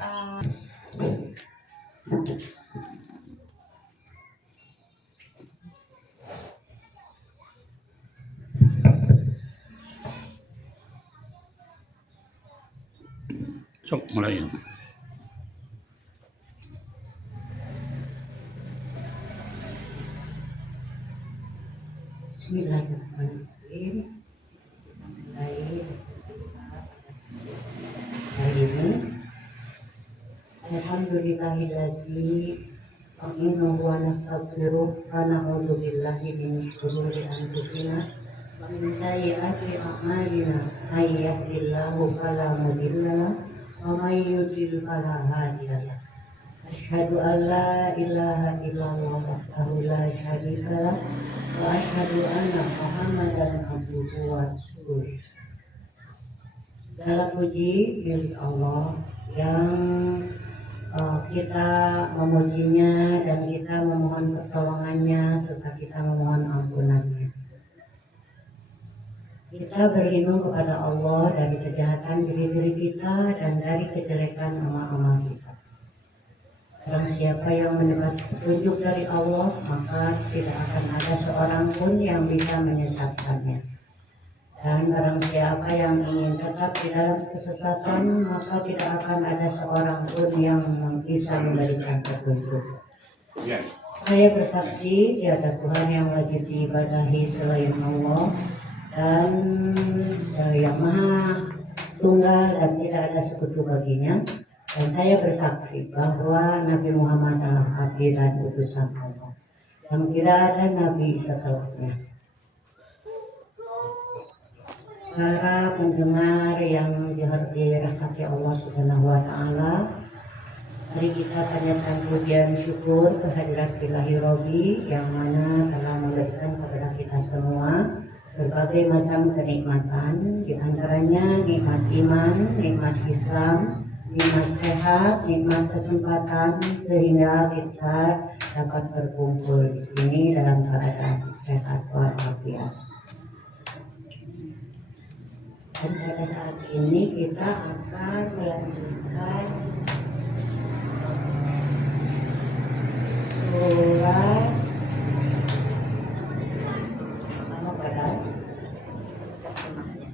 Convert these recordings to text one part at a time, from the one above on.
Sok mulai. Bismillahirrahmanirrahim. Baik, hari ini alhamdulillahilladzi astaghfiruhu wa nastaghfiruh wa na'udzu billahi min syururi anfusina wa min sayyiati a'malina may yahdihillahu fala mudilla wa may yudlil fala hadiya lahu. Asyhadu an la ilaha illallah wahdahu la syarika lah wa asyhadu anna Muhammadan abduhu wa rasuluh. Segala puji milik Allah yang kita memujinya dan kita memohon pertolongannya serta kita memohon ampunannya. Kita berlindung kepada Allah dari kejahatan diri-diri kita dan dari kejelekan amal-amal kita. Barang siapa yang mendapat petunjuk dari Allah, maka tidak akan ada seorang pun yang bisa menyesatkannya. Dan barang siapa yang ingin tetap di dalam kesesatan, maka tidak akan ada seorang pun yang bisa memberikan petunjuk. Saya bersaksi tiada Tuhan yang wajib diibadahi selain Allah dan yang Maha Tunggal dan tidak ada sekutu baginya. Dan saya bersaksi bahwa Nabi Muhammad adalah abdi dan utusan Allah yang tidak ada nabi setelahnya. Para pendengar yang dirahmati Allah Subhanahu wa Ta'ala, mari kita panjatkan pujian syukur kehadirat Ilahi Robbi yang mana telah memberikan kepada kita semua berbagai macam kenikmatan, di antaranya nikmat iman, nikmat Islam, nikmat sehat, nikmat kesempatan sehingga kita dapat berkumpul di sini dalam keadaan sehat walafiat. Dan pada saat ini kita akan melanjutkan surat apa pada terjemahnya.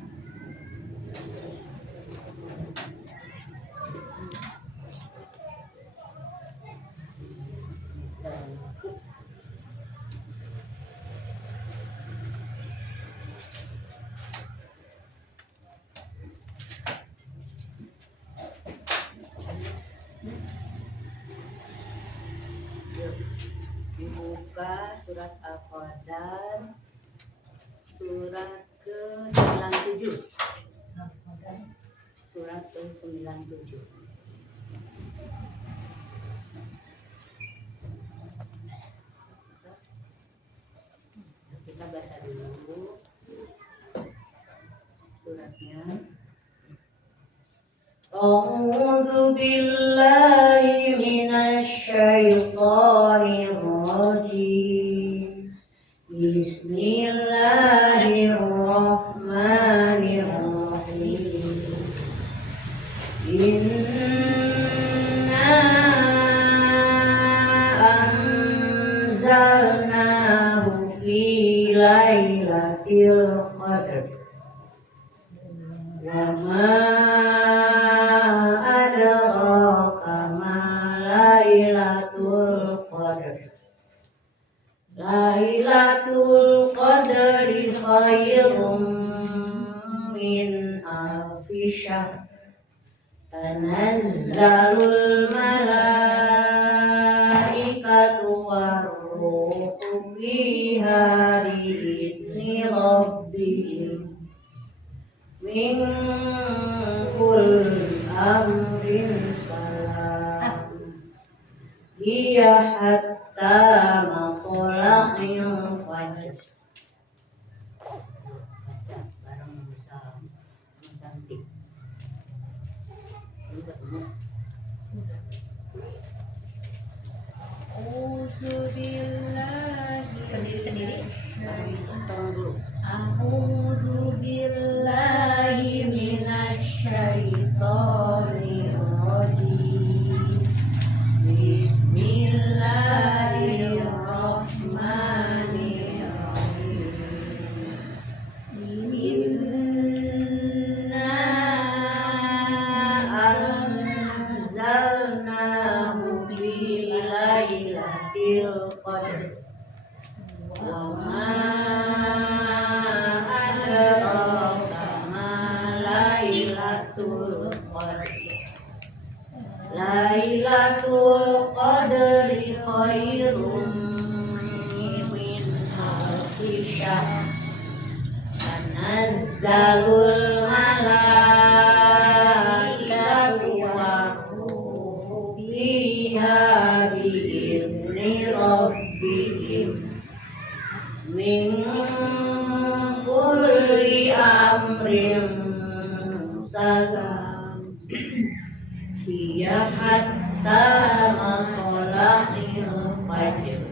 Dibuka surat Al-Qadar surat ke-97. Surat ke-97. Kita baca dulu suratnya. A'udzu billahi minasy syaithanir rajim. Bismillahirrahmanirrahim. Inna anzalnahu fi lailatul qadr. Wa ma adraka ma lailatul qadr. Lailatul qadri khairum min alfi syahr. Tanazzalul malaikatu warruhu fiha bi'izni rabbihim min kulli amrin salam. Hiya hatta matla'il fajr. Barang cantik. Sendiri-sendiri. A'udzu billahi minasy syaithanir rajim. qadr. Wa ma adraka ma lailatul qadr. Lailatul qadri khairum min alfi syahr. Tanazzalul malaikatu wa ruhu fiha biizni rabbihim min kulli amrin salam. Hiya hatta matla'il fajr.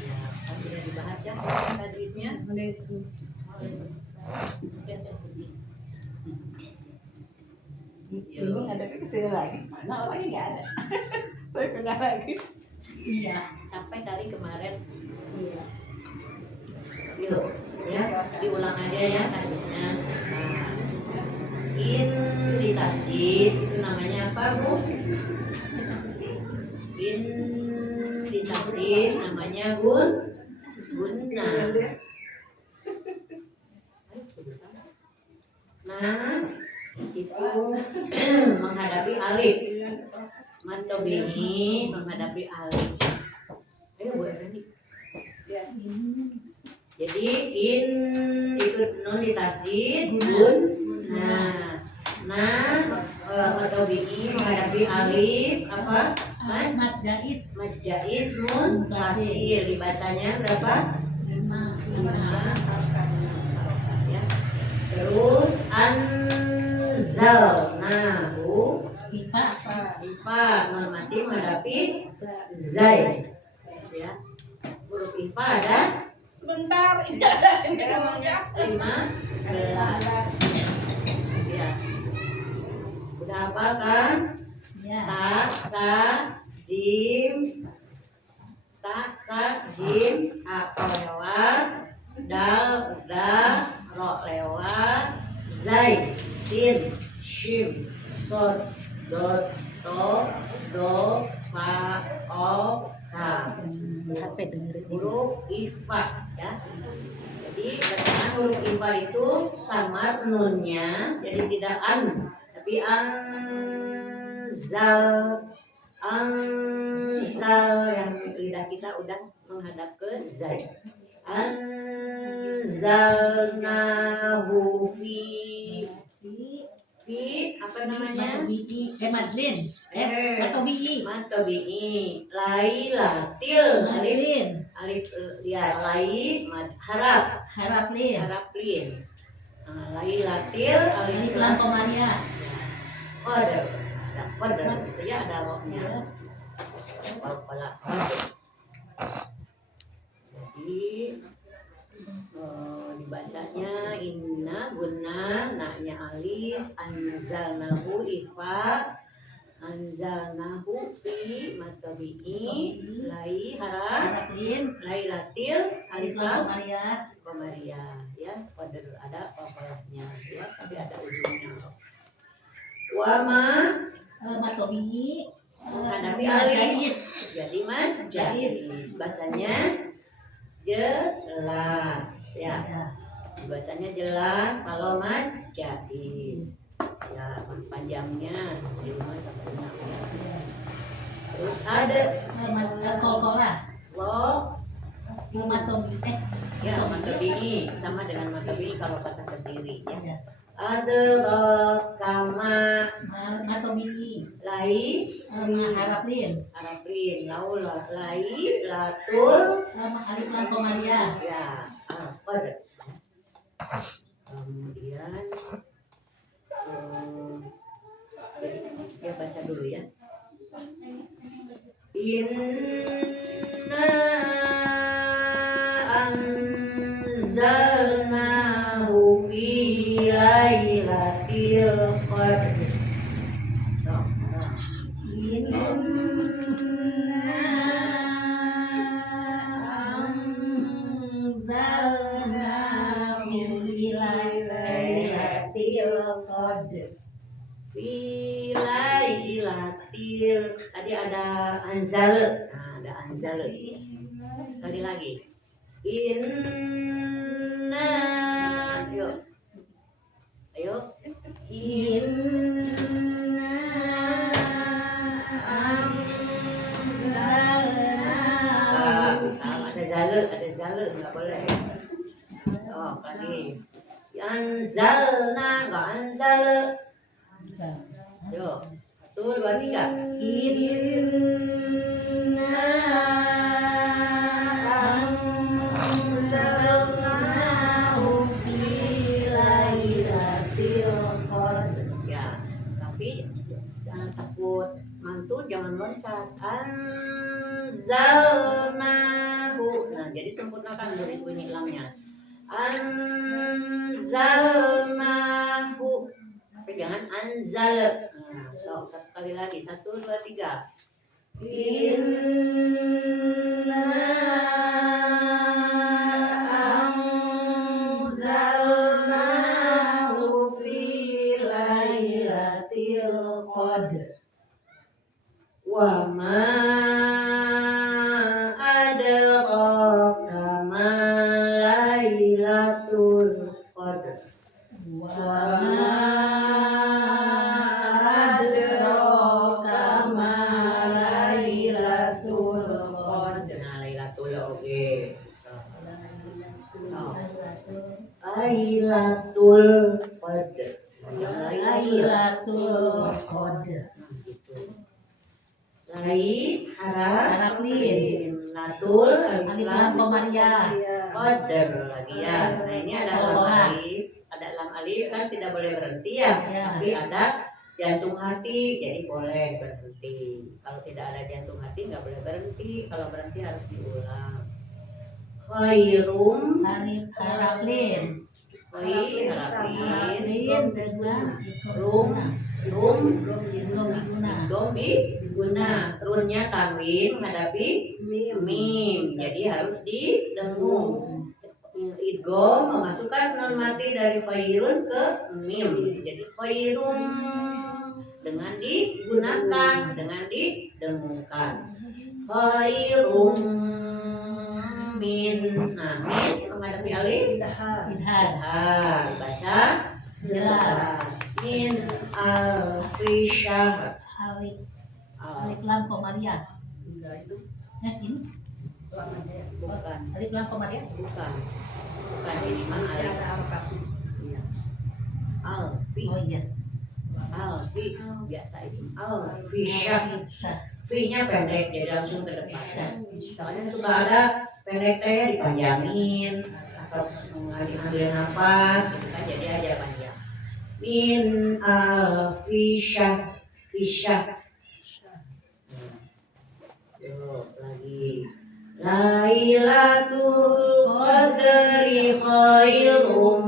Ya, kan sudah dibahas ya hadisnya. Ibu ada ke sini lagi, mana orangnya nggak ada. Saya pindah lagi. Iya, sampai kali kemarin. Iya. Yuk, ya, diulang aja ya hadisnya. Nah, in di tasdid itu namanya apa, Bu? In di tasdid namanya gunna. Nah, itu menghadapi alif. Mantobini menghadapi alif. Ayo Bu Effendi. Jadi in itu nun di tasdid, gun. Nah, mantobini menghadapi alif apa? Mad jais. Mad jais munfasil. Dibacanya berapa? 5. Ya. Terus anzalnahu Ifa. normatif menghadapi zai. Ya. Huruf ifa ada Sebentar, ini ada ini namanya 15. Ya. Udah hafal kan? Ya. Ta sa jim apa lewat, dal udah, ro lewat, zai sin shim sod dot to do fa o ka. HP dengerin. Huruf ifa ya. Jadi bacaan huruf ifa itu samar nunnya, jadi tidak an, tapi anzal yang lidah kita udah menghadap ke zai. Anzalnahu fi apa namanya? Madlin. Matobi'i lailatil alif ya lai Haraplin. Lailatil alif Lam Komania. Qadar gitu ya, ada roknya. Jadi dibacanya inna guna naknya alis, anzalnahu ifa, anzalnahu fi matabi'i lai Haraplin. lailatil alif lam Komania. ya. Qadar ada papalahnya ya, tapi ada ujungnya. Wama Matobi. menghadapi alif, jadi mad jais. Bacanya jelas ya. Bacanya jelas kalau mad jais. Ya, panjangnya 5 sampai 6 ya. Terus ada Kolkola. lo Matobi. ya, matobi sama dengan matobi kalau patah berdiri ya. Ya. Ada kama Matobi. lai Haraplin. Arafin laula lai latur Alif Lam Komania. ya qad. Kemudian ya baca dulu ya. Inna anzalnahu fi lailatil qadr. Inna anzalnahu fi lailatil qadr. Fi lailatil Lailatil. Tadi ada anzal. Nah, ada anzal. Kali lagi. Inna. Yuk. Ayo. Inna anzalna. Ada zale, nggak boleh. Oh, tadi. Anzalna, nggak anzale. Yuk. 1, 2, 3. Inna anzalnahu fi lailatil qadr. Ya, tapi jangan takut mantul, jangan loncat. Anzalnahu. Nah, jadi sempurnakan bunyi lamnya. Anzalnahu. Tapi jangan anzal. Nah, so, satu kali lagi. 1, 2, 3. Inna anzalnahu fi lailatil qadr. Wa ma adraka ma lailatul qadr. Wa ma adraka ma lailatul qadr. Nah, lailatul oke. Lailatul qadr. Lailatul Qadr. Lai harap lin. latul Alif lam komariah. qadr lagi ya. Nah, ini ada lam alif, ada lam alif kan tidak boleh berhenti ya. Tapi ada jantung hati, jadi boleh berhenti. Kalau tidak ada jantung hati nggak boleh berhenti. Kalau berhenti harus diulang. Khairum Harap lin. harap lin dengan rum diguna. runnya tanwin menghadapi mim, jadi harus didengung. Idgham memasukkan nun mati dari khairun ke mim, jadi khairum dengan digunakan, dengan didengungkan. Khairum min. Nah, min menghadapi alif idhar, baca jelas. Min al-fisyah. Alif lam komariah. Ini Bukan. alif lam komariah. Bukan ini mah alif. Iya. Alfi. Oh iya. Alfi biasa itu. Alfisyah. V-nya pendek jadi langsung ke depan. Soalnya suka ada pendek teh dipanjangin atau mengambil nafas gitu kan, jadi aja panjang. Min al-fisyah. Yuk lagi. Lailatul qadri khairum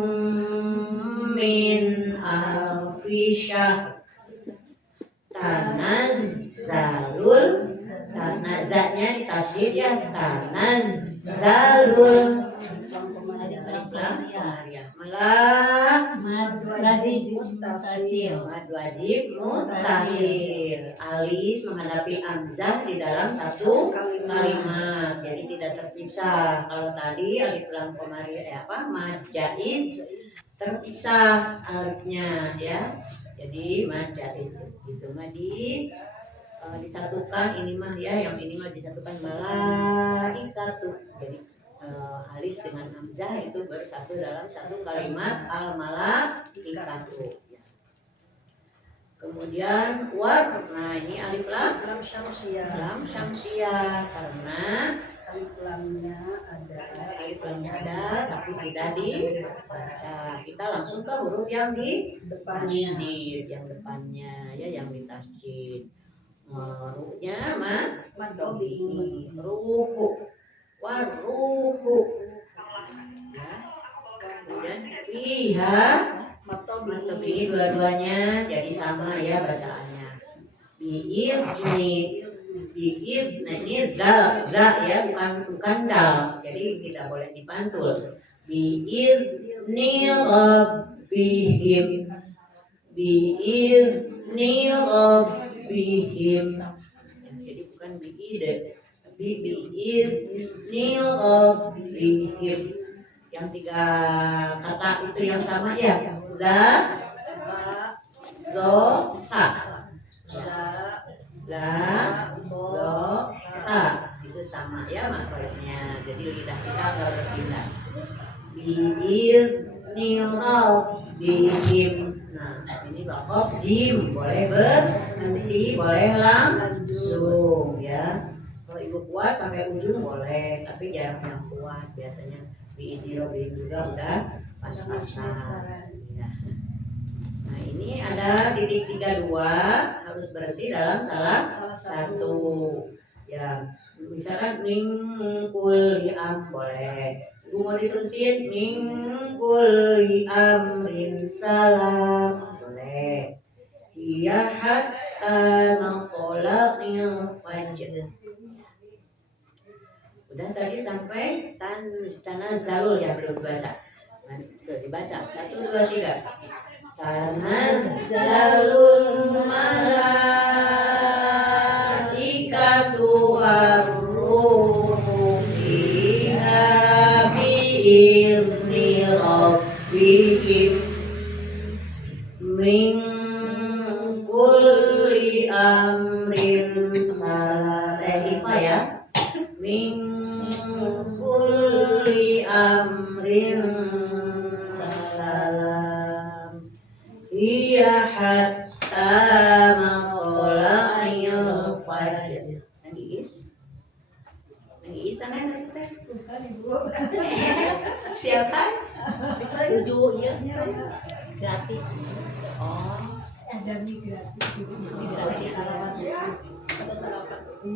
min alfi syahr. Tanazanya ditasydid ya. Tanazzalul Mad wajib muttasil. Alis menghadapi hamzah di dalam satu kalimat, jadi tidak terpisah. Kalau tadi alif lam komariah mad jaiz terpisah alifnya ya. Jadi mad jaiz itu mah disatukan, ini mah ya, yang ini mah disatukan malaikatu. Jadi alis dengan hamzah itu bersatu dalam satu kalimat al-malaikatu. Kemudian war, nah ini alif lam syamsiyah karena alif lamnya ada tapi tidak dibaca. Kita langsung ke huruf yang di depannya, yang ditasydid. Ruhnya ruhu. Waruhu ya. Kemudian fiha matobi dua-duanya jadi sama ya bacaannya. Biizni ini dal ya, bukan dal, jadi tidak boleh dipantul. Biizni rabbihim bihim. Jadi bukan biide, tapi biidni rabbihim. Yang 3 kata itu yang sama ya. La, do, fa. La, do, fa. Itu sama ya makrojnya. Jadi lidah kita nggak berpindah. Biidni rabbihim. Nah, ini bakok jim, boleh berhenti, boleh langsung ya. Kalau ibu kuat sampai ujung boleh, tapi jarang yang kuat. Biasanya biidin juga udah pas-pasan. Ya. Nah, ini ada titik 32 harus berhenti dalam salah satu. Ya, misalkan mingkul liam boleh. Ibu mau diterusin mingkul amrin salam boleh. Iya hatta maqalaqil fajr. Udah tadi sampai tanazzalul ya belum dibaca. Nah, sudah dibaca 1 2 3. Tanazzalul malaikatu warruhu fiha bi'izni rabbihim min kulli amrin salam. Ifa ya. Min kulli amrin salam. Iya hatta maqala'il fajr. Nangis? Nangis sana sampai? Bukan ibu. Siapa? Tujuh ya, gratis. Oh, Ada mie gratis. Si gratis.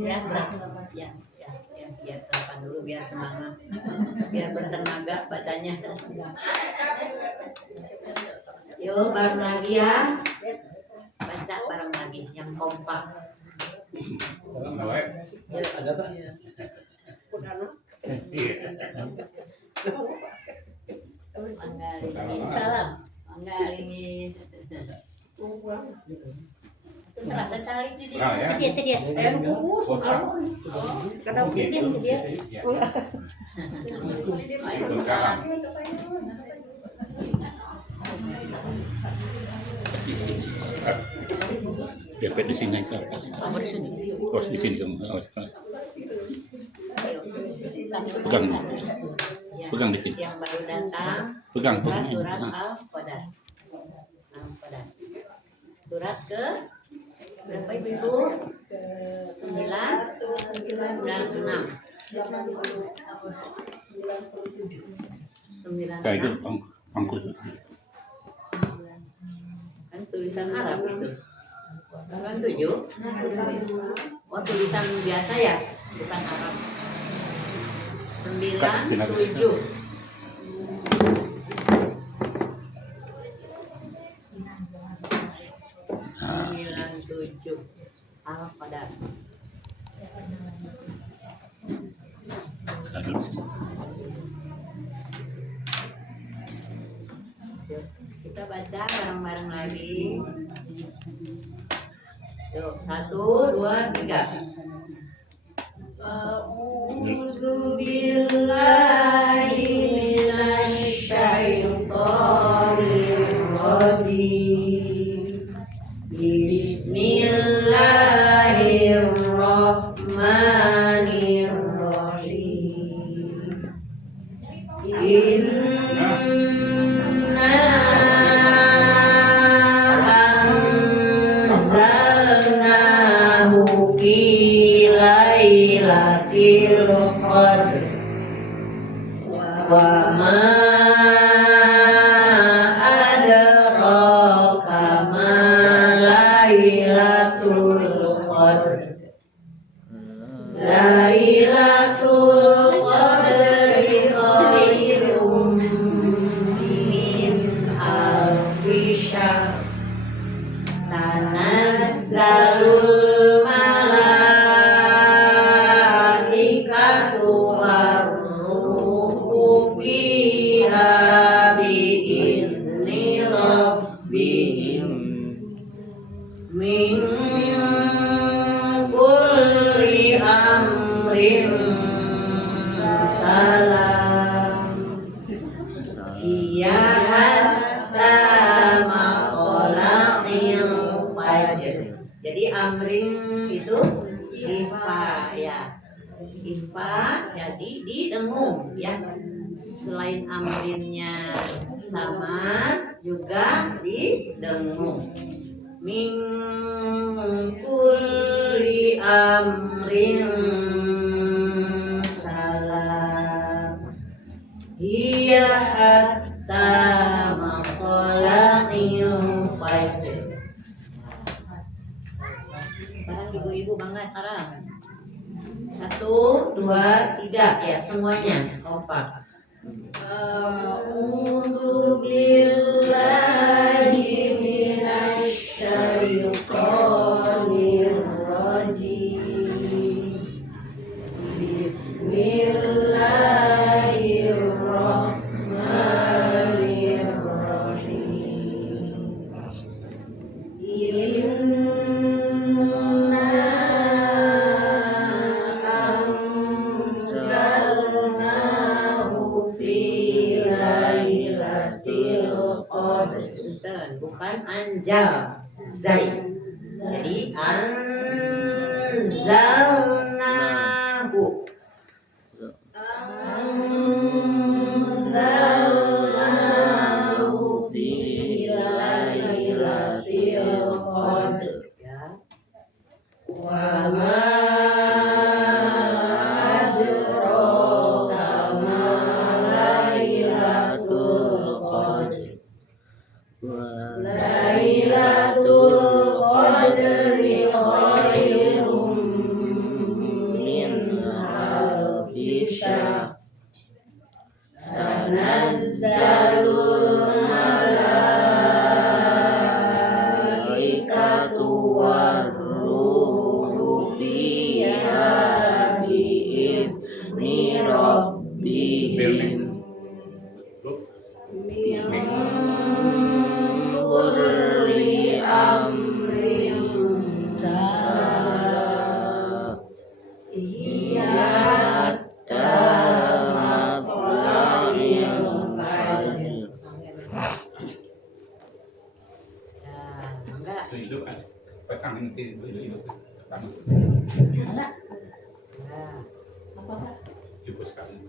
Ya, gratis. ya, biar sarapan dulu biar semangat, biar bertenaga bacanya. Yuk bareng lagi ya, baca bareng lagi yang kompak. Ada tak? Salam. Manggalingin. Terasa cari di Kurang ya? Kecil. Kata mungkin ke dia. Itu sekarang. Biar di sini aja. Kamu di sini. Oh, di sini kamu. Pegang. Pegang di sini. Yang baru datang Pegang. buka surat Al-Qadar. Surat ke berapa ibu? 96. Kayak itu pangkul. Kan tulisan Arab itu. Bukan 7. Oh, tulisan biasa ya, bukan Arab. 97. Al-Qadar. Kita baca bareng-bareng lagi. Yuk, 1, 2, 3. A'udzu billahi minasy syaithanir rajim. Bismillahirrahmanirrahim. Inna anzalnahu fi lailatul qadr wa ma adraka ma lailatul qadr. Lailatul qadri khairum min alfi syahr. Tanazzalul malaikatu warruhu fiha bi'izni rabbihim min amrin salam hiya hatta maqala'il fajr. Jadi amrin itu ifa ya. Ifa jadi didengung ya. Selain amrinnya sama juga didengung. Min kulli amrin salam hiya hatta maqala'il fajr. Sekarang ibu-ibu bangga sekarang. 1, 2, 3 ya semuanya kompak. A'udzu billahi minasy syaithanir rajim. Bismillahirrahmanirrahim. Inna anzalnahu fi lailatil qadr. Bukan anjal, zai. Jadi anzalnahu. Anzalnahu fi lailatil qadr. Ya. Wa ma adraka ma lailatul qadr. Lailatul qadri khairum min alfi syahr. Tanazzalul malaikatu warruhu fiha bi'izni rabbihim min kulli amrin salam hiya hatta matla'il fajr. Enggak. Itu hidup kan. Pasang ini itu hidup. Pertama. Apa Pak? Cukup sekali.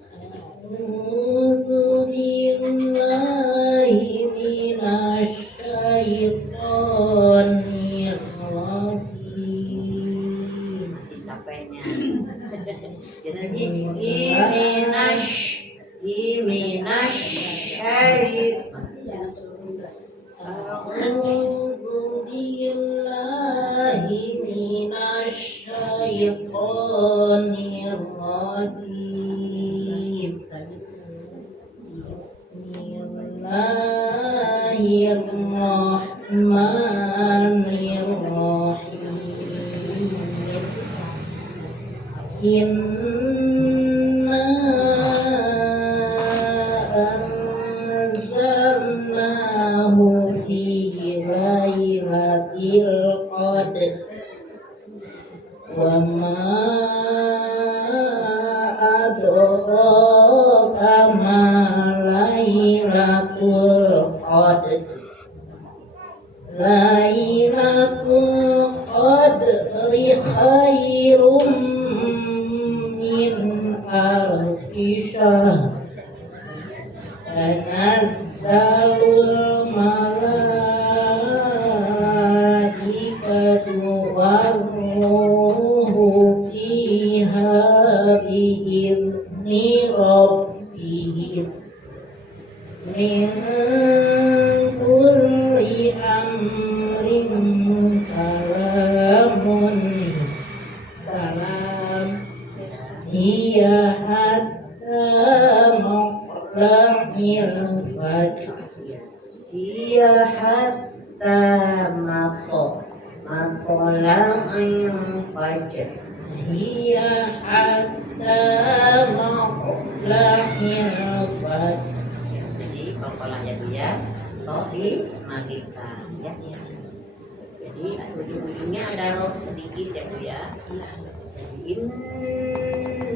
A'udzu billahi minasy syaithanir rajim. Masih capeknya. Jadi iminash A'udzu billahi minasy syaithanir rajim. Bismillahirrahmanirrahim. Inna anzalnahu fi lailatil qadr. Wa ma adraka ma lailatul qadr. Lailatul qadri khairum min alfi syahr. Tanazzalul malaikatu warruhu fiha bi'izni rabbihim min kulli amrin salamun salam hiya hatta matla'il fajr. Hiya hatta matla'il fajr. Hiya hatta matla'il fajr. Jadi pokoknya dia toh dimatikan ya. Jadi ujung-ujungnya ada roh sedikit ya Bu ya. Inna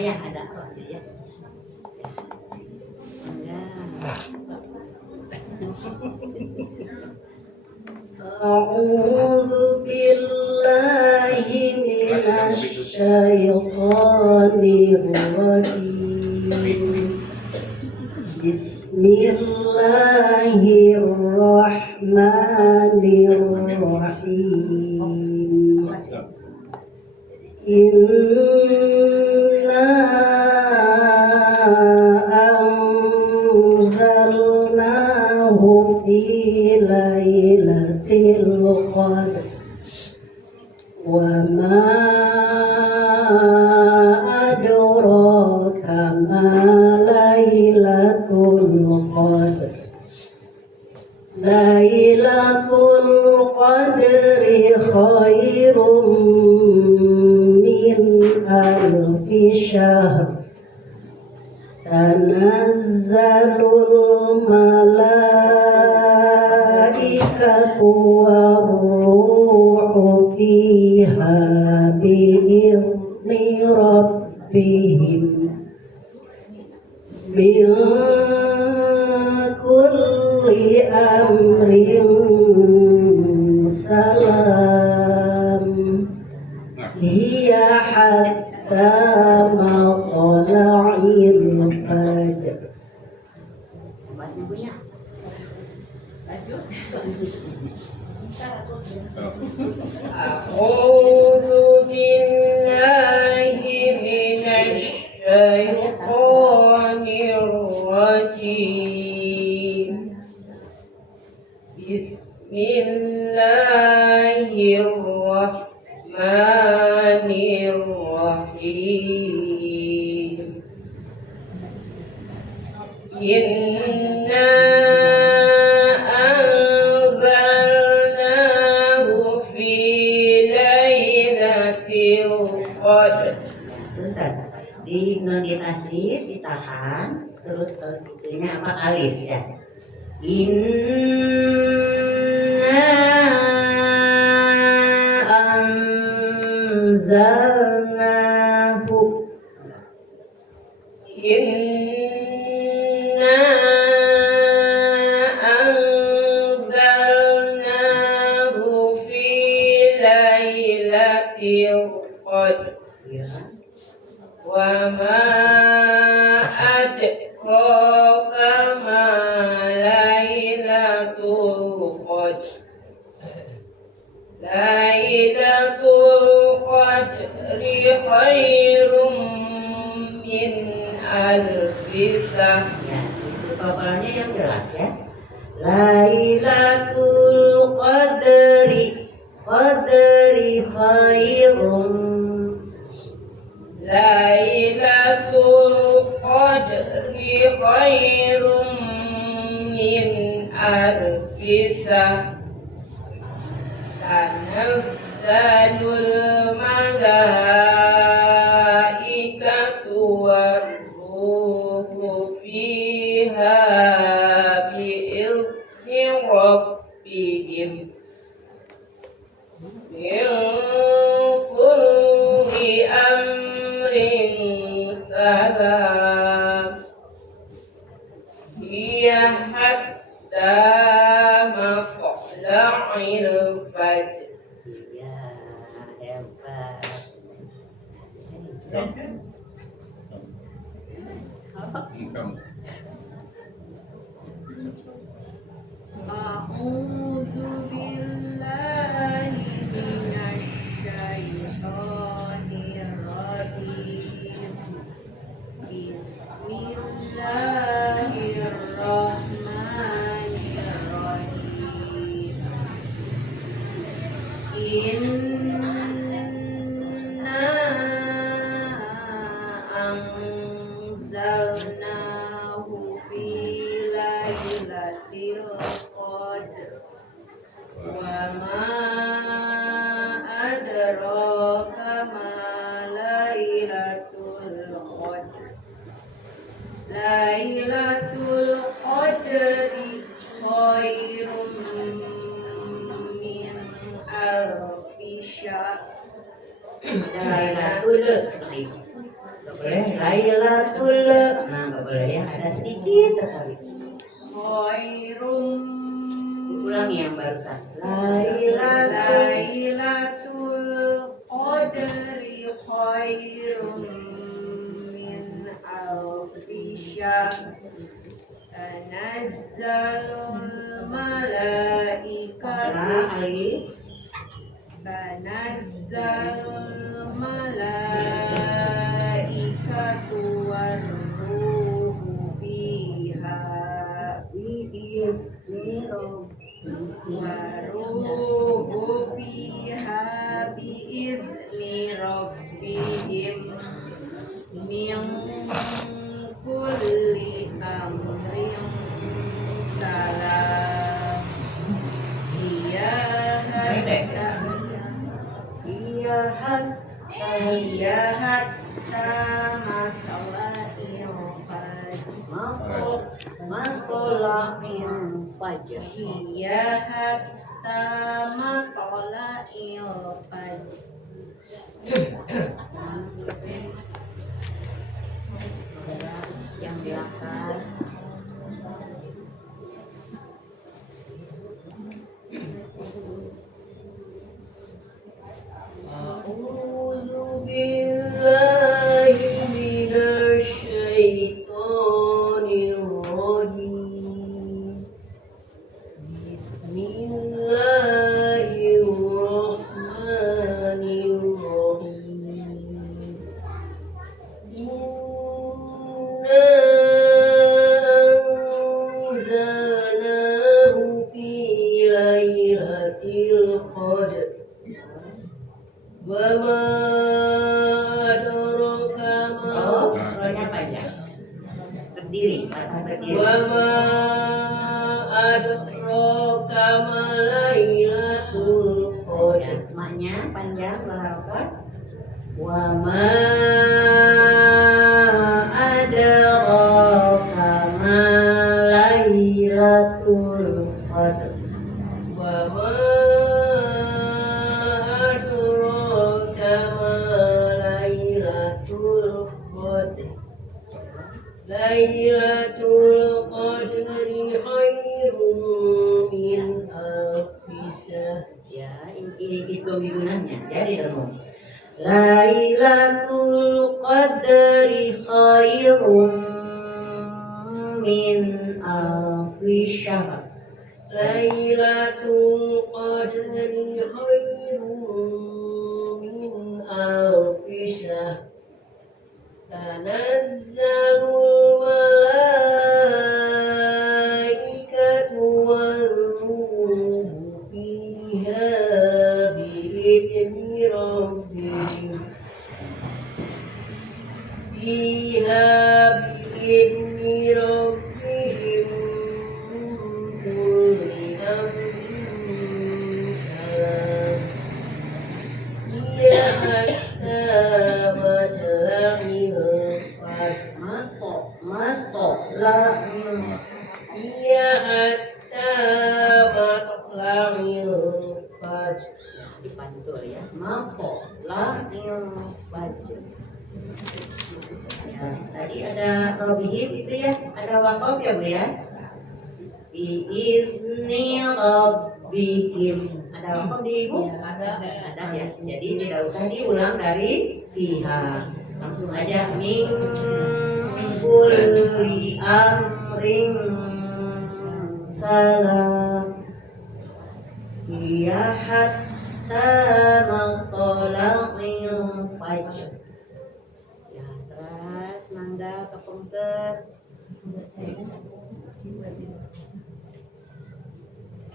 Ayah ada apa ya? أعوذ بالله من الشيطان الرجيم بسم الله الرحمن الرحيم إنا أنزلناه في ليلة القدر وما أدراك ما ليلة القدر ليلة القدر خير من ألف شهر تنزل الملائكة والروح فيها بإذن ربهم من كل أمر سلام هي حتى مطلع الفجر. أعوذ بالله من الشيطان الرجيم بسم الله الرحمن الرحيم إنا أنزلناه في ليلة القدر. Bentar, dimeditasi, ditahan, terus itunya apa alis ya. Inna anzalnahu Inna anzalnahu fi lailatul qadr wa ma adraka ma lailatul qadr lailatul qadri khairum min alfi shahr. Itu pokoknya yang jelas ya. Lailatul qadri khairum Lailatul qadri khairum min alfi shahr. Tanazzalul malaikatu war-ruhu fiha bi'izni rabbihim min kulli amrin salam hiya hatta matla'il fajr. Ya, hebat. A'udzu billahi minasyaitonir rajim. Bismillahirrahmanirrahim. Inna anzalnahu fi lailatul qadr wa ma adraka ma lailatul qadr lailatul qadri khairum min alfi syahr. Lailatul Nggak boleh. Lailatul. Nah, nggak boleh ya. Ada sedikit sekali. Khairum. Ulangi yang barusan. Lailatul Qadri khairum min alfi syahr. Tanazzalul malaikatu. Alis. Tanazzalul malaikatu warruhu fiha Bi'izni waruhu fiha biizni rabbihim min kulli amrin salam. Iya hatta matla'il fajr. Matola'il fajr. Iya hatta matla'il fajr. Yang belakang. A'udzu billahi minasy syaithanir rajim. Bismillahirrahmanirrahim. Inna anzalnahu fi lailatul qadr. Wa ma adraka ma. Rohnya panjang. Berdiri, berdiri. Wa ma adraka ma lailatul qadr. Maknya panjang berharokat. Wa ma adraka ma lailatul qadr. Wa ma adraka ma lailatul qadr. Lailatul qadri khairun min alfi syahr. Ya, itu gunanya. Jadi dengung. Lailatul qadri khairun min alfi syahr. Lailatul qadri khairun min alfi syahr. Tanazzalul malaikatu warruhu fiha bi'izni rabbihim. Fiha bi'izni rabbihim min kulli amrin salam. Iya hatta matla'il fajr. Matla'il. Iya hatta matla'il fajr. Dipantul ya. Matla'il fajr. Ya, tadi ada Robihim itu ya, ada wakaf ya Bu ya. Bi'izni rabbihim. Ada wakaf di Ibu? Ada ya. Jadi tidak usah diulang dari fiha. Langsung aja min kulli amrin salam. Ya hatta matla'il fajr. Ya, terus mangga ke komputer.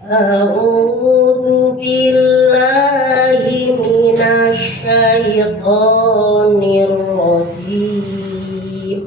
A'udzu billahi minasy syaithanir rajim.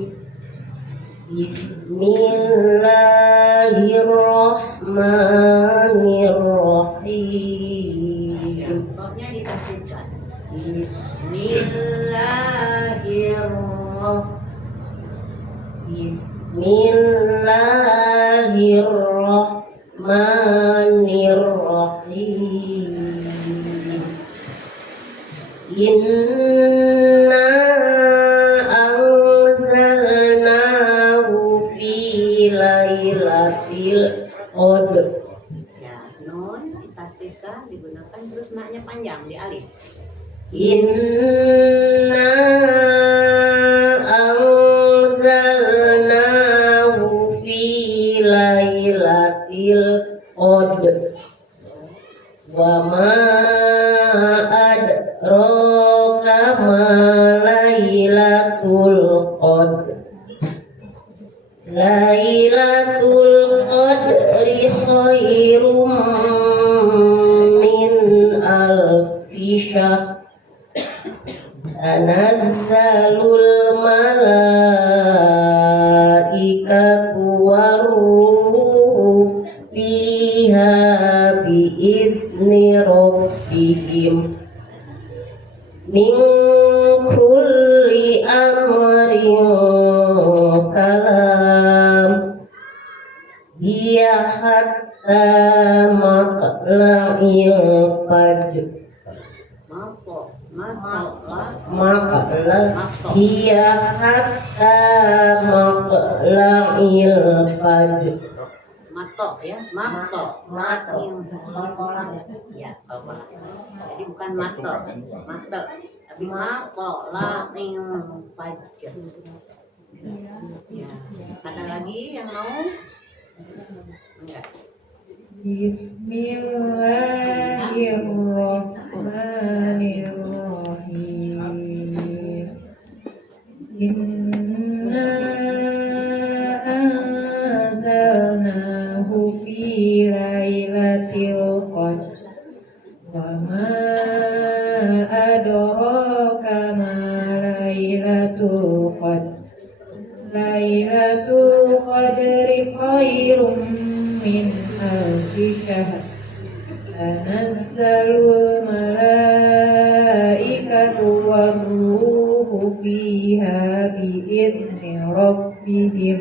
Bismillahirrahmanirrahim. Rohnya ditasydidkan. Bismillahirrahmanirrahim. Inna hanya panjang di alis. Inna anzalnahu fi lailatul qadr wa ma adraka ma lailatul qadr. Lailatul qadri khairum min alfi syahr. Tanazzalul malaikatu waruh fiha biidzni rabbihim min kulli amrin salam hiya hatta matla'il fajr. Hiya hatta matla'il fajr. Matok ya, matok. Ya, jadi bukan matok, matok, tapi matok la'il fajr. Ya, ada lagi yang mau? Enggak. Bismillahirrahmanirrahim. Inna anzalnahu fi lailatul qadr wa ma adraka ma lailatul qadr. Lailatul qadri khairum min alfi syahr. Tanazzalul malaikatu waruhu fiha biidzni rabbihim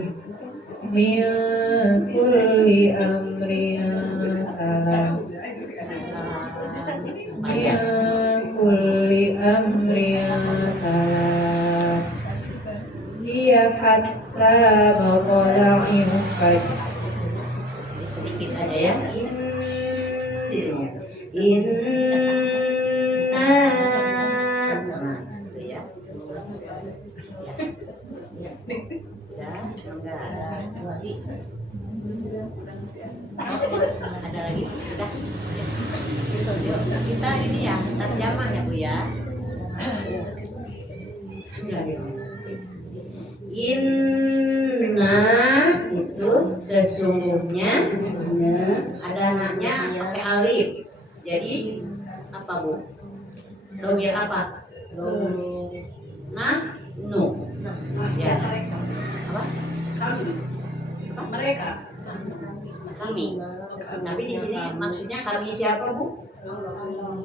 min kulli amrin salam. Min kulli amrin salam. Hiya hatta matla'il fajr. Sedikit aja ya. Inna Ya. Enggak. Ada lagi? Sudah. Yuk, kita ini ya, terjemah ya Bu ya. Inna itu sesungguhnya ada anaknya pakai alif. Jadi apa Bu? Domir apa? Nu. Ya. Apa? Mereka. Kami. Tapi di sini maksudnya kami siapa Bu?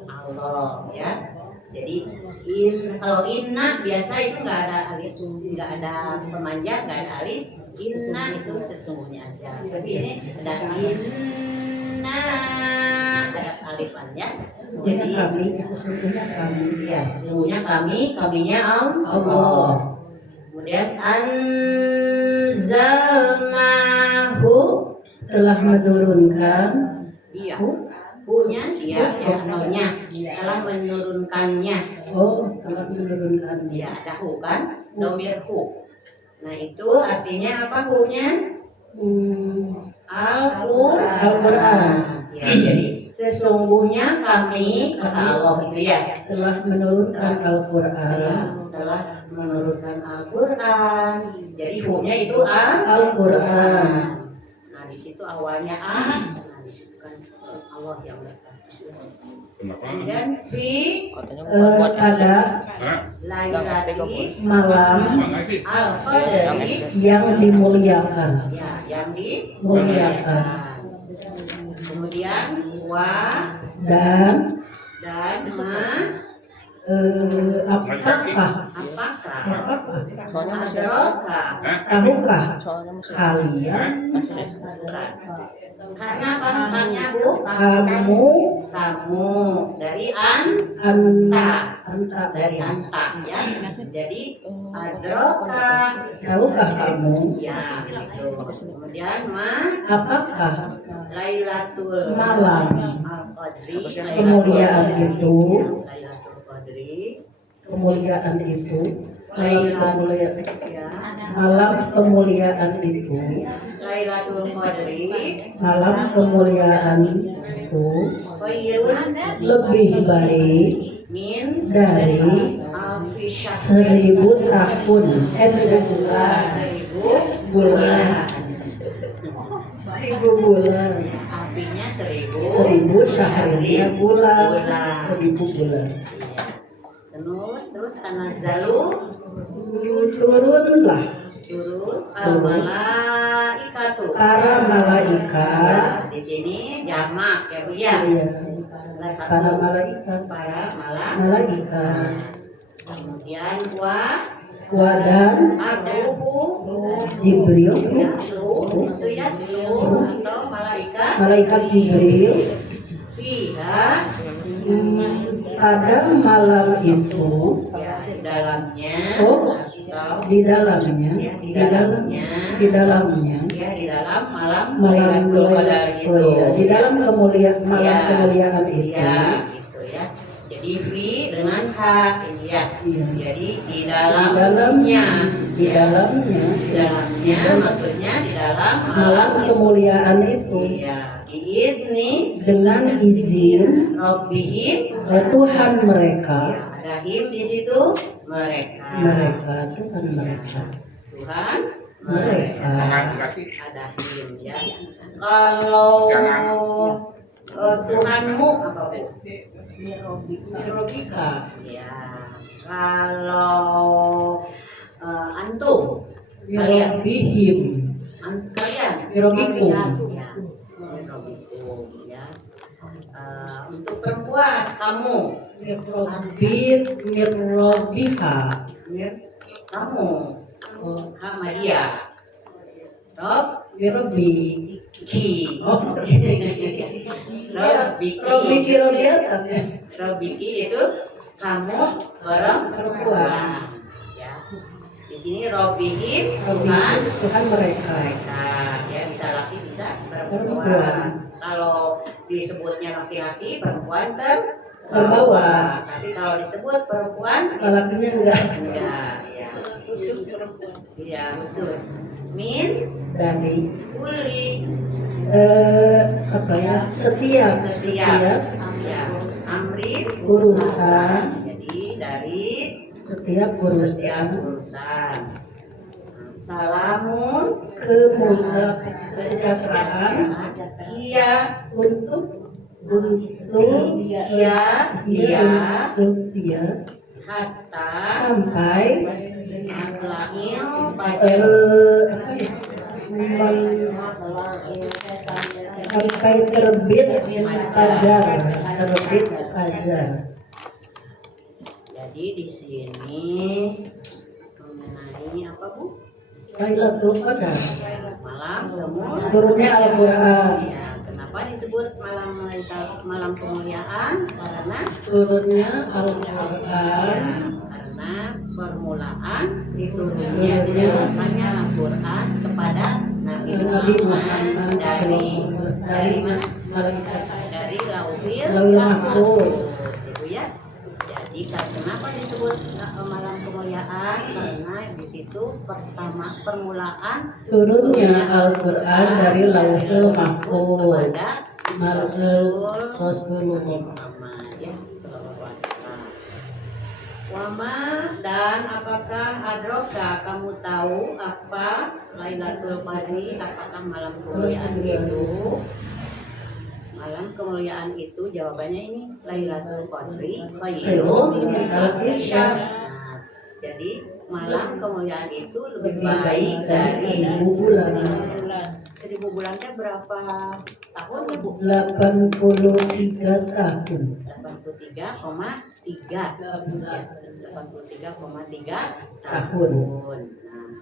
Allah ya. Jadi kalau inna biasa itu nggak ada alis, nggak ada pemanjang, nggak ada alis. Inna itu sesungguhnya aja. Tapi ini ada inna, ada alifannya. Jadi sesungguhnya kami. Ya, sesungguhnya kami, kaminya Allah. Kemudian anzalnahu telah menurunkan. Iya. Punya dia, ya nolnya telah menurunkannya. Oh, telah menurunkannya. Ya, ada hu kan, domir hu. Nah itu artinya apa hu-nya? Al-Quran. Ya, jadi sesungguhnya kami kata Allah itu ya Telah menurunkan Al-Quran. telah menurunkan Al-Quran. Jadi hu-nya itu Al-Quran. Nah di situ awalnya a. Nah di situ kan Allah yang berkata. Dan fi Pada lailati malam al-qadri yang dimuliakan. ya yang Muliakan. kemudian wa Dan dan apakah adroka tahukah kalian karena bahannya Bu kamu dari anta dari anta ya jadi adroka tahukah kamu ya gitu kemudian apakah lailatul malam Qadri. Kemuliaan itu, Lailatul Qadri. kemuliaan itu, kemuliaan, Ya. malam kemuliaan itu, Lailatul Qadri. malam kemuliaan itu Khairun lebih baik min dari alfi syahr. 1000 tahun, 1000 bulan, 1000 bulan, 1000 bulan, artinya 1000 syahrinya bulan, 1000 bulan. terus tanazzalu Turunlah turun al malaikatu. para malaikat, Di sini jamak ya Bu ya. iya, Enggak satu. para malaikat, Para malaikat, kemudian dan arruhu Jibril, ya ruh itu ya ruh atau malaikat Jibril. fiha Pada malam itu, ya dalamnya oh, atau di dalamnya, ya, di dalamnya, ya di dalam malam malam Lailatul Qadar oh iya, di dalam malam Ya. kemuliaan itu, ya gitu ya. Jadi fi dengan h ini ya. Iya. Jadi di di dalamnya dalamnya, di ya. dalamnya, Di dalamnya maksudnya di dalam malam kemuliaan itu, iya ini dengan izin Rabbihim Tuhan mereka, ya, ada him di situ mereka Tuhan mereka, Tuhan mereka. Mengaplikasi. ada him ya. Kalau Tuhanmu apa Bu? Mirobika, Ya, kalau antum kalian mirobihim, kalian Mirobikum. ya, mirobikum ya. Untuk perempuan kamu mirobiha, kamu Hamadia Rob mirobi, Ki oh, Robiki Robiat, Robiki itu kamu perempuan ya. Di sini Robiki Tuhan Tuhan mereka, mereka ya, bisa laki bisa Perempuan. perempuan. Kalau disebutnya laki-laki perempuan terbawa, tapi kalau disebut perempuan lakinya enggak, ya khusus perempuan ya khusus min dari kuli apa ya, setiap ya amri urusan, jadi dari setiap setiap urusan, urusan. Salamun kesejahteraan iya untuk iya untuk dia hatta sampai matla'il fajar sampai terbit fajar, terbit fajar. Jadi di sini mengenai apa Bu? Lailatul Qadar, Malam turunnya Al-Quran, ya, kenapa disebut malam kemuliaan? Karena turunnya Al-Quran, karena permulaan diturunnya diturunkannya Al-Quran kepada Nabi Nabi Muhammad Muhammad dari mana? malaikat Dari Lauhil Lauhil Mahfuz. Gitu ya. Jadi kenapa disebut malam kemuliaan? Karena di situ pertama permulaan turunnya Al-Quran dari Lauhil Mahfuz kepada Rasulullah. Muhammad ya sallallahu alaihi wasallam. Wama dan apakah adroka kamu tahu apa Lailatul Qadri, apakah malam kemuliaan itu? Malam kemuliaan itu jawabannya ini Lailatul Qadri khairun min alfi syahr. Nah, jadi malam kemuliaan itu lebih baik dari 1000 bulan. 1000 bulannya berapa tahun ya Bu? 83 tahun. 83,3 83,3 Tahun. Nah,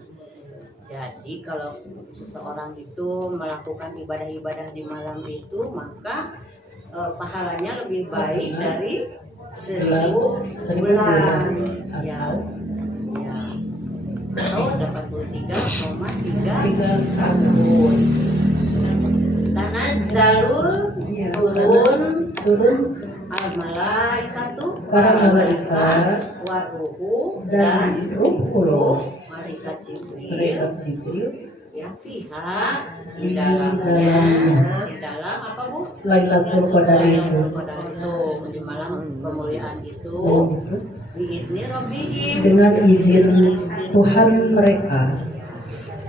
jadi kalau seseorang itu melakukan ibadah-ibadah di malam itu, maka pahalanya lebih baik dari 1000 bulan. Ya, ya. Atau 83,3 tahun. Tanazzalul turun turun al-malaikatu para malaikat waruhu dan dan ruh malaikat Jibril mereka Jibril ya fiha Di di dalamnya dalamnya. di dalam apa Bu? Lailatul Qadar itu. Qadar itu di malam kemuliaan itu Begitu. biidni rabbihim Dengan izin Tuhan mereka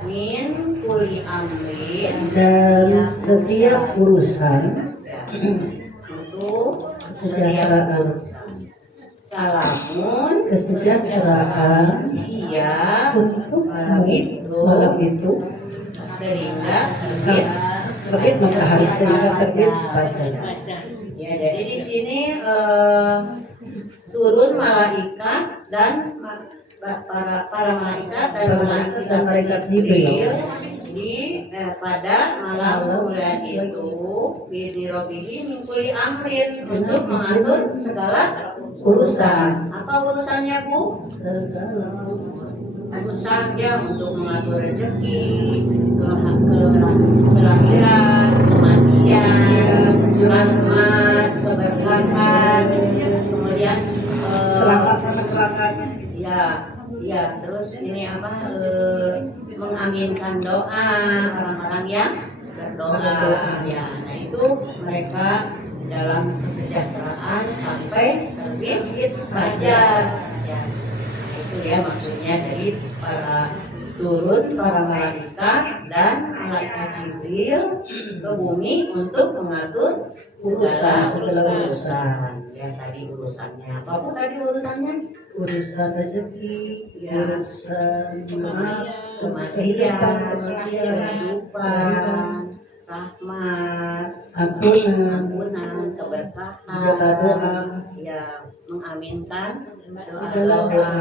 min kulli amrin dan setiap urusan untuk kesejahteraan salamun kesejahteraan iya untuk malam itu sehingga terbit matahari sehingga terbit fajar. ya jadi di sini turun malaikat dan para malaikat Dan malaikat Jibril di pada malam kemuliaan itu di robihi min kulli amrin untuk mengatur segala urusan apa urusannya Bu? Urusan dia untuk mengatur rezeki, kelahiran, kematian, rahmat, keberkahan, kemudian selamat sama selamat. ya terus ini apa mengaminkan doa orang-orang yang berdoa ya. Nah itu mereka dalam kesejahteraan sampai terbit fajar ya. Itu ya maksudnya dari turun para malaikat dan malaikat Jibril ke bumi untuk mengatur segala urusan. Ya tadi urusannya apa Bu tadi urusannya? Urusan rezeki, Ya. urusan Kematian, kehidupan, rahmat, ampunan, keberkahan, jaga doa, ya mengaminkan segala doa.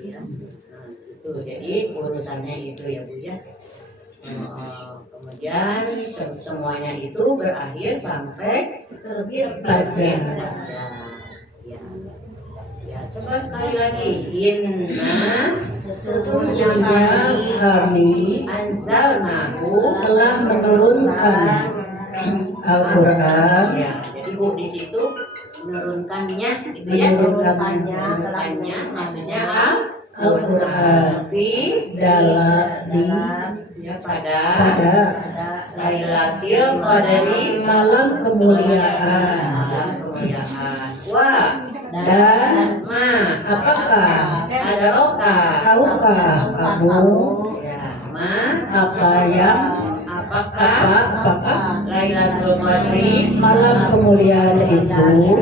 Ya. Nah, itu jadi urusannya itu ya Bu ya. Kemudian semuanya itu berakhir sampai terbit fajar. Ya. Ya, coba sekali lagi. Inna sesungguhnya kami anzalnahu telah menurunkan Al-Quran. Ya, jadi Bu di situ menurunkannya gitu ya. Menurunkannya maksudnya Al-Quran fi dalam ya pada Lailatul Qadari malam kemuliaan. malam kemuliaan. Wah, Dan apakah ada roka? tahukah kamu Ya, apakah Lailatul Qadri malam kemuliaan itu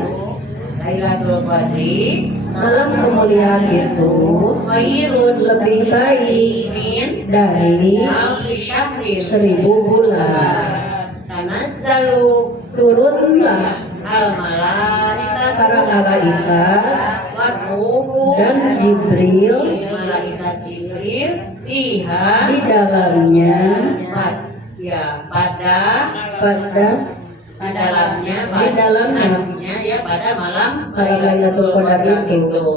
Lailatul Qadri malam kemuliaan itu khairun lebih baik min dari alfi syahrin 1000 bulan. tanazzalu Turunlah al malaikat para malaikat waruhu dan Jibril malaikat Jibril fiha di dalamnya ya pada di dalamnya ya pada malam pada Lailatul Qadar itu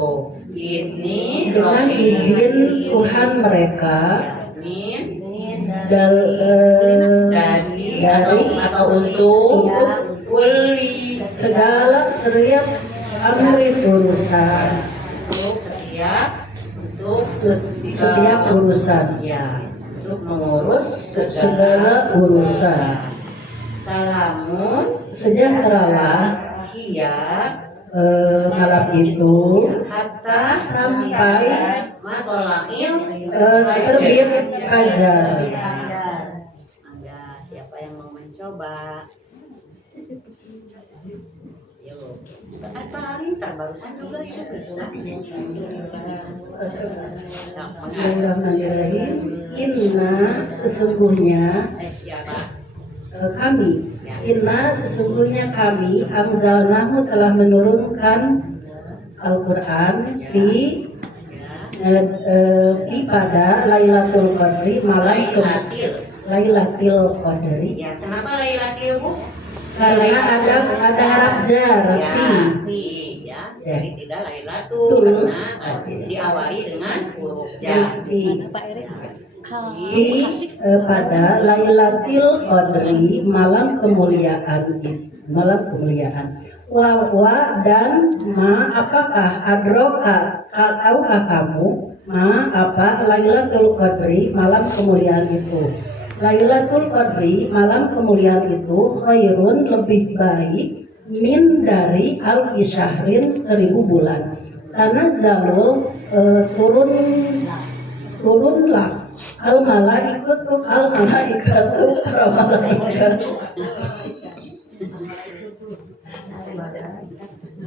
ini dengan izin Tuhan mereka dari atau untuk kulli segala setiap amri urusan untuk setiap urusan ya untuk mengurus segala urusan. Salamun Sejahteralah hiya malam itu hatta sampai matola'il terbit fajar. Anda siapa yang mau mencoba? Yuk. Ntar barusan juga itu bisa. Bismillahirrahmanirrahim. Inna sesungguhnya Siapa? kami. Inna sesungguhnya kami anzalnahu telah menurunkan Al-Quran di pada Lailatul Qadri malam Lailatul Qadri. Ya, kenapa Lailatul Bu? Karena ada harap jar Ya, ya. Jadi tidak Lailatul Tul. karena diawali dengan huruf di pada Lailatul Qadri malam kemuliaan wa dan ma apakah adroka tahukah kamu ma apa Lailatul Qadri malam kemuliaan itu. Lailatul Qadri malam kemuliaan itu khairun lebih baik min dari alfi syahrin 1000 bulan. Tanazzalul turunlah al malaikatu para malaikat.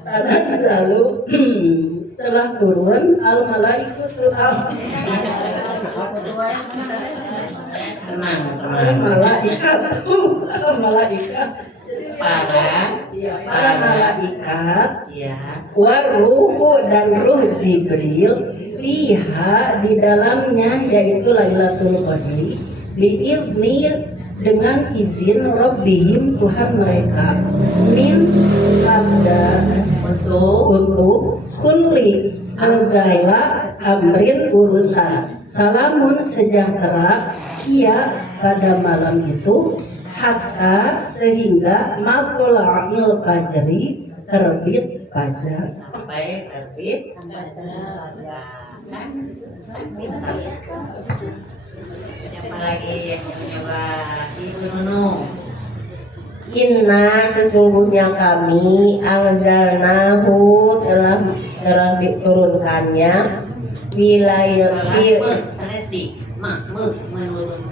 Tanazzalu telah turun al malaikatu malaikat para malaikat waruhu dan ruh Jibril fiha di dalamnya yaitu Lailatul Qadri biizni dengan izin Rabbihim Tuhan mereka min pada untuk kulli segala amrin urusan salamun sejahtera ia pada malam itu hatta sehingga matla'il fajri terbit fajar sampai terbit siapa lagi yang mencoba Ibu Nunung? Inna sesungguhnya kami anzalnahu telah diturunkannya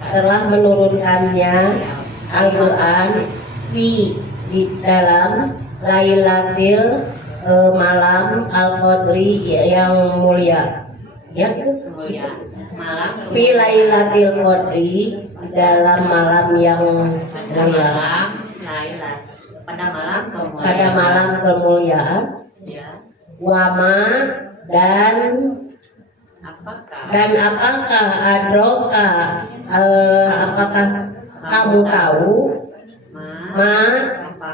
telah menurunkannya Al-Quran di dalam Lailatul malam Al-Qadri yang mulia ya malam fi Lailatul Qadri dalam malam yang mulia pada malam kemuliaan ya. wama dan apakah adroka apakah kamu tahu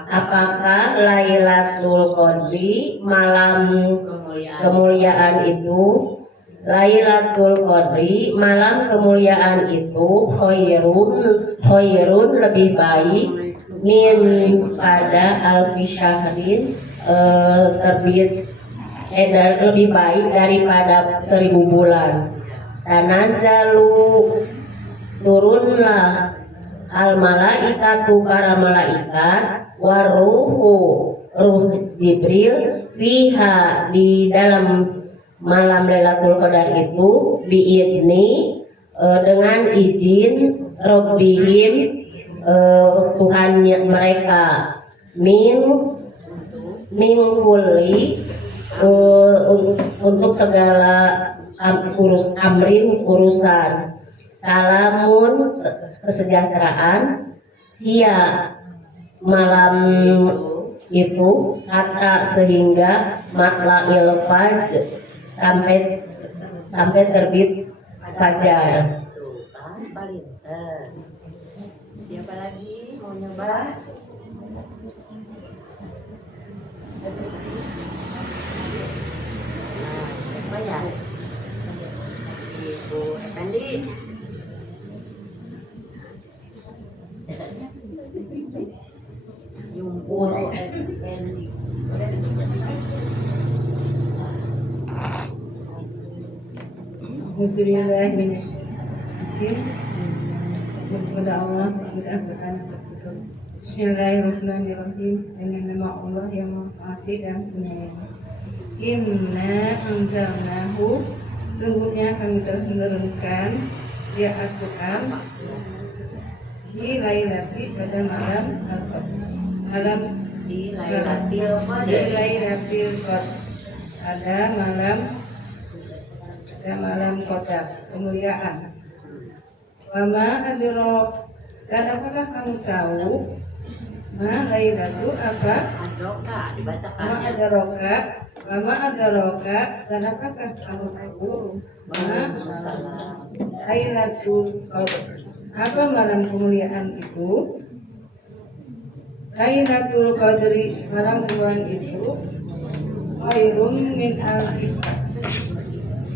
apakah Lailatul Qadri malam kemuliaan itu Lailatul Qadri malam kemuliaan itu khairun lebih baik min pada alfi syahrin terbit lebih baik daripada 1000 bulan. Tanazzalu turunlah al malaikatu para malaikat waruhu ruh Jibril fiha di dalam malam Lailatul Qadar itu biidni dengan izin Rabbihim Tuhan mereka min kulli untuk segala urusan salamun kesejahteraan ia malam itu kata sehingga matla'il fajr sampai terbit fajar. Siapa lagi mau nyoba? Siapa ya? Ibu Effendi. Yumpul Effendi. Bismillahirrahmanirrahim. Kepada Allah tidak berkata tertutup. Bismillahirrahmanirrahim. Dengan nama Allah yang Maha Pengasih dan Penyayang. Inna anzalnahu sungguhnya kami telah menurunkan ya Al-Quran di Lailati pada malam malam Di Lailatul Qadar. ada malam Qadar kemuliaan. Wama adro dan apakah kamu tahu ma Lailatu apa Adroka dibacakan. Wama adroka dan apakah kamu tahu ma Lailatul Qadar apa malam kemuliaan itu. Lailatul Qadri malam kemuliaan itu khairun min alfi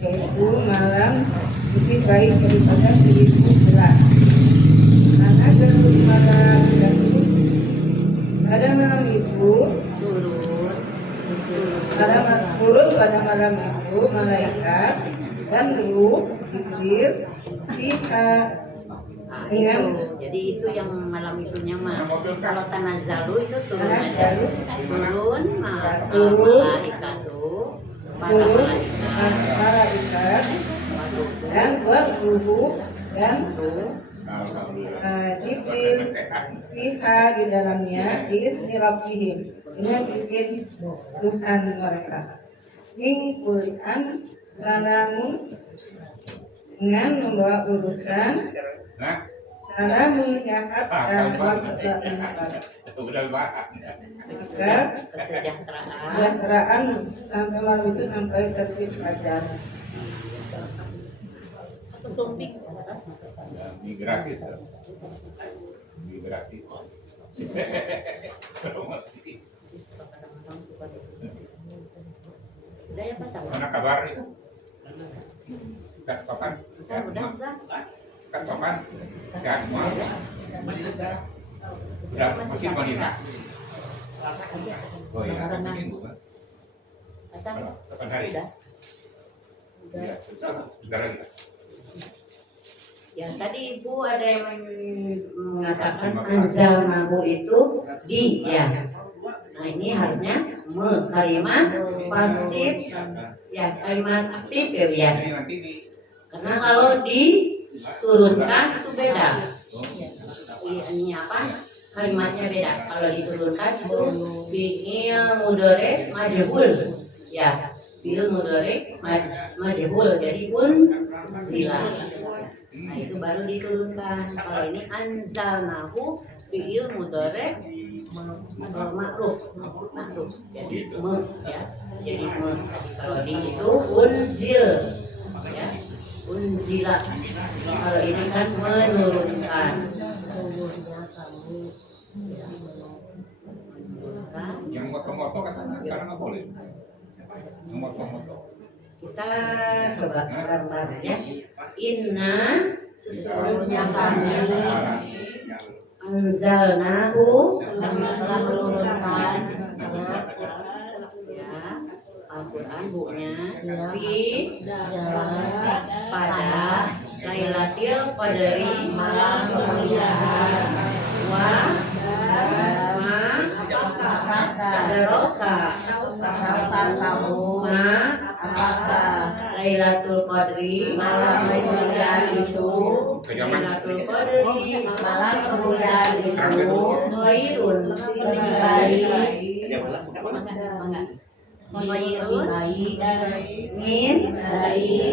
yaitu malam lebih baik daripada 1000 bulan. Karena dari malam dahulu pada malam itu turun pada malam itu malaikat dan ruh Jibril dengan Jadi itu yang malam itunya mah. Kalau tanazzalu itu turun aja. Tanazzalu. Turun Turun. malaikat tuh para turun malaikat malaikat dan ruh dan Jibril fiha di dalamnya biizni rabbihim dengan izin Tuhan mereka. Min kulian salamun dengan membawa urusan salamun yahat dan waqta'in maka kesejahteraan sampai malam itu sampai terbit fajar. Mie gratis. Mie gratis. Udah ya Pak? Mana kabar itu? Kan papan? Udah. Kan papan? Kan mau? Sudah makin meningkat. Oh iya, kan minggu kan? Kapan hari? Iya, sebentar lagi. Ya tadi Ibu ada yang mengatakan Anzalnahu itu di ya. Nah ini harusnya kalimat pasif ya, kalimat aktif ya Bu ya. Ini nanti di Karena kalau diturunkan itu beda. Ini apa? Kalimatnya beda. Kalau diturunkan itu fi'il mudhari majhul ya. Fi'il mudhari majhul jadi unzila. Nah itu baru diturunkan. Kalau ini anzalnahu fi'il mudhari ma'ruf. Jadi ya. Jadi kalau di itu unzil ya. Unzila. Kalau ini kan menurunkan. yang moto-moto katanya sekarang nggak boleh. Yang moto-moto. Kita coba gambar ya. Inna sesungguhnya kami anzalnahu telah menurunkan ya Al-Quran bukunya fi pada Lailatul Qadri malam kemuliaan wa Lailatul Qadri malam kemuliaan itu Lailatul Qadri malam kemuliaan itu khairun lebih baik min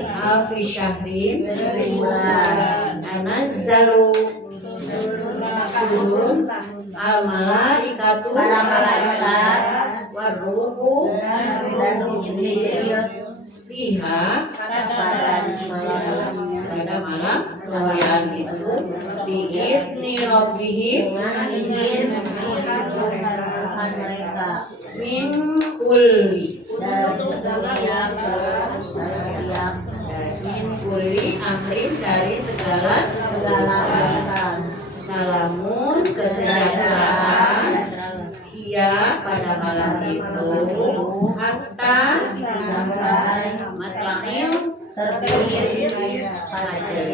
alfi syahrin bulan anazzalu turun al malaikatu para malaikat waruhu dan Jibril fiha pada malam kemuliaan itu biidni rabbihim dengan izin Tuhan mereka min kulli dari setiap min kulli amrin dari segala urusan salamun kesejahteraan ia pada malam itu hatta sampai matla'il terbit fajar.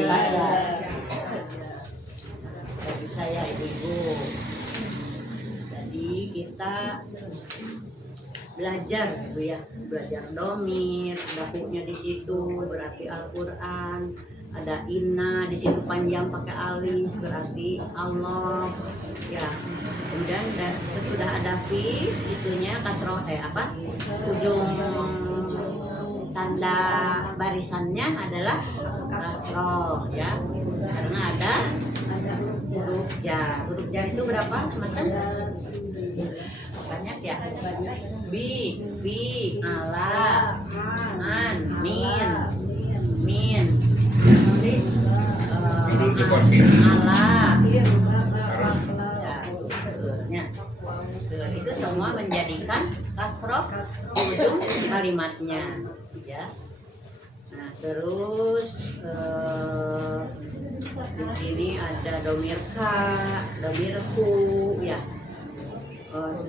Bagi saya ibu-ibu, jadi kita belajar gitu ya, belajar domir, dahunya di situ berarti Al-Quran, ada inna di situ panjang pakai alis berarti Allah ya. Kemudian sesudah ada fi itunya kasroh ujung tanda barisannya adalah kasroh ya, karena ada huruf jar. Huruf jar itu berapa macam? Banyak ya. Bi, ala, an, min. Belum diposting. Ala. Ya, itu semua menjadikan kasroh ujung kalimatnya ya. Nah, terus di sini ada domir ka, domir ku, ya.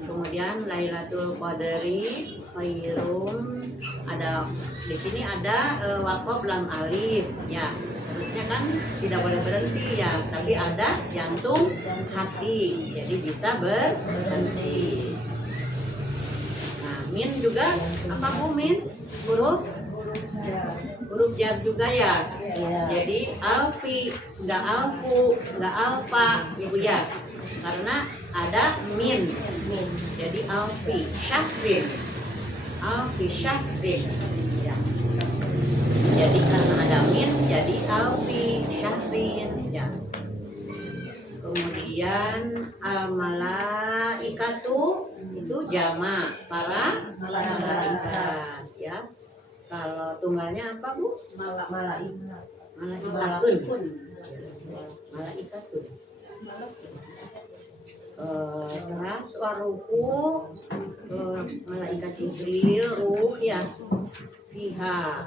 Kemudian Lailatul Qadri, khairum, ada di sini ada waqaf lam alif, ya. Harusnya kan tidak boleh berhenti ya, tapi ada jantung hati, jadi bisa berhenti. Nah, min juga apa bu min? Huruf jar juga ya. Jadi alfi, nggak alfu, nggak alfa, ya bu ya. Karena ada min. Jadi alfi syahrin, alfi syahrin. Ya. Jadi karena ada min, jadi alfi syahrin. Ya. Kemudian al-malaikatu itu jama para malaikat, ya. Kalau tunggalnya apa bu? Malaikatun. Malaikatun. Terus waruhu, malaikat Jibril, ruh ya. Fiha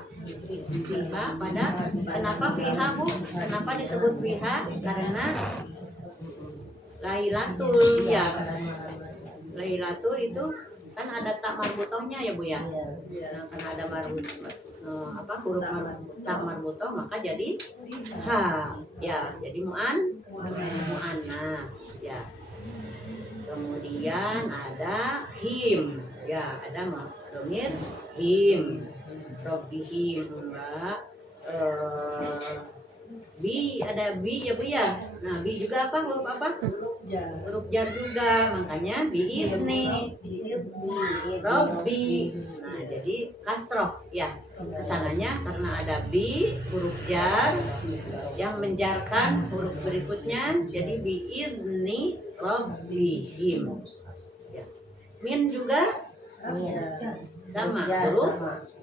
pada, kenapa fiha bu? Kenapa disebut fiha? Karena Lailatul ya. Lailatul itu kan ada tak marbutohnya ya bu ya. Nah, karena ada huruf tak marbutoh maka jadi ha ya. Jadi muannas ya. Kemudian ada him ya, ada domir him, robbihim mbak. Bi ada bi ya bu ya. Nah bi juga apa, huruf apa? Huruf jar juga, makanya bi ini robbi. Nah jadi kasroh ya, kesananya karena ada bi huruf jar yang menjarkan huruf berikutnya, jadi bi ini robbihim ya. Min juga sama huruf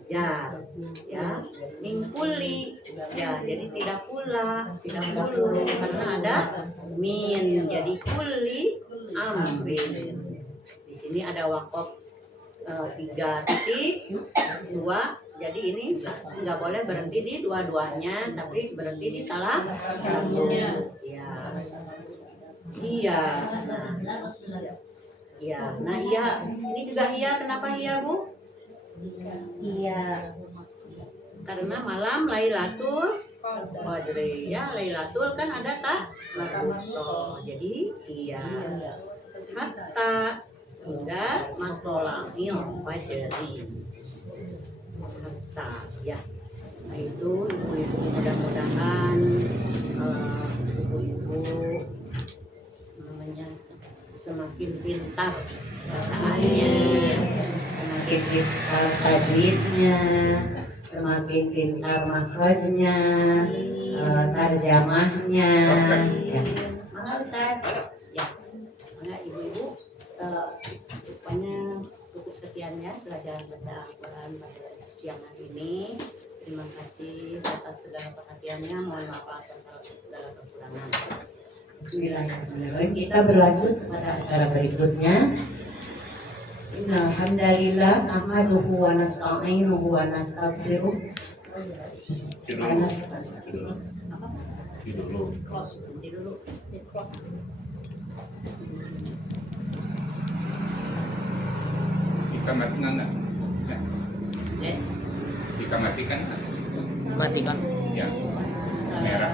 jar ya, mingkuli ya, jadi tidak pula, tidak pulu karena ada min, jadi kuli amrin. Di sini ada waqaf 3.2, jadi ini nggak boleh berhenti di dua-duanya, tapi berhenti di salah satu ya. Iya, nah iya, ini juga iya, kenapa iya bu? Iya. Karena malam Lailatul Qadri ya, Lailatul kan ada tak marbutoh, jadi iya. Hatta hingga matolangil fajri, hatta ya. Nah itu ibu-ibu, mudah-mudahan ibu-ibu namanya semakin pintar bacaannya, semakin pintar tajwidnya, semakin pintar makhrajnya, tarjamahnya. Ya. Maka saya, ya, maka ibu-ibu, rupanya cukup sekian ya belajar baca Al-Quran pada siang hari ini. Terima kasih atas segala perhatiannya. Mohon maaf atas segala kekurangan. Bismillahirrahmanirrahim. Kita berlanjut pada acara berikutnya. Alhamdulillah, nahmaduhu wa nasta'inuhu wa nastaghfiruh. Bisa matikan nggak? Bisa matikan nggak? Matikan. Ya, merah.